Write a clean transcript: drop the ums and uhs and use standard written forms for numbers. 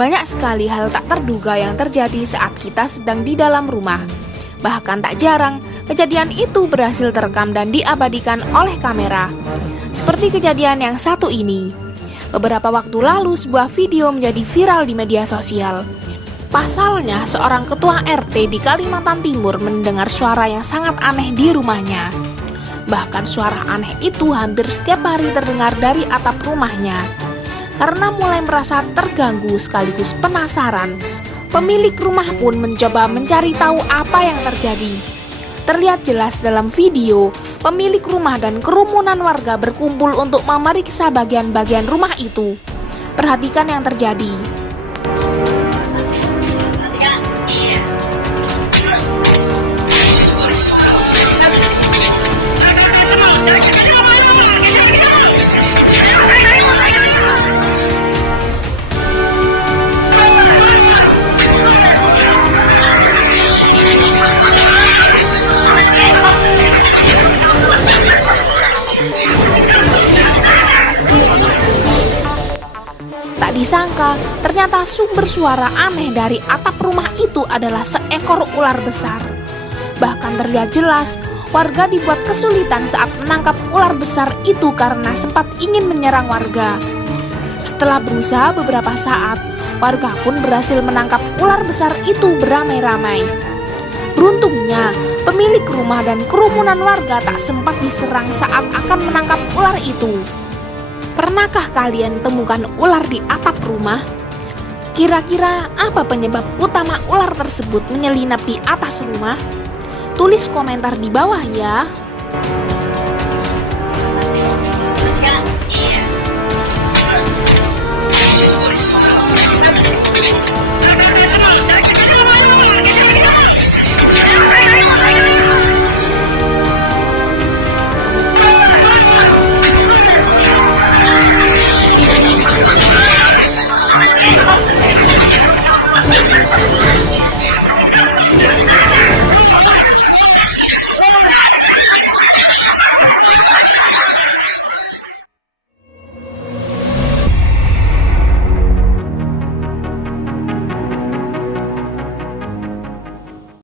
Banyak sekali hal tak terduga yang terjadi saat kita sedang di dalam rumah. Bahkan tak jarang, kejadian itu berhasil terekam dan diabadikan oleh kamera. Seperti kejadian yang satu ini. Beberapa waktu lalu sebuah video menjadi viral di media sosial. Pasalnya, seorang ketua RT di Kalimantan Timur mendengar suara yang sangat aneh di rumahnya. Bahkan suara aneh itu hampir setiap hari terdengar dari atap rumahnya. Karena mulai merasa terganggu sekaligus penasaran, pemilik rumah pun mencoba mencari tahu apa yang terjadi. Terlihat jelas dalam video, pemilik rumah dan kerumunan warga berkumpul untuk memeriksa bagian-bagian rumah itu. Perhatikan yang terjadi. Tak disangka, ternyata sumber suara aneh dari atap rumah itu adalah seekor ular besar. Bahkan terlihat jelas, warga dibuat kesulitan saat menangkap ular besar itu karena sempat ingin menyerang warga. Setelah berusaha beberapa saat, warga pun berhasil menangkap ular besar itu beramai-ramai. Beruntungnya, pemilik rumah dan kerumunan warga tak sempat diserang saat akan menangkap ular itu. Pernahkah kalian temukan ular di atap rumah? Kira-kira apa penyebab utama ular tersebut menyelinap di atas rumah? Tulis komentar di bawah ya.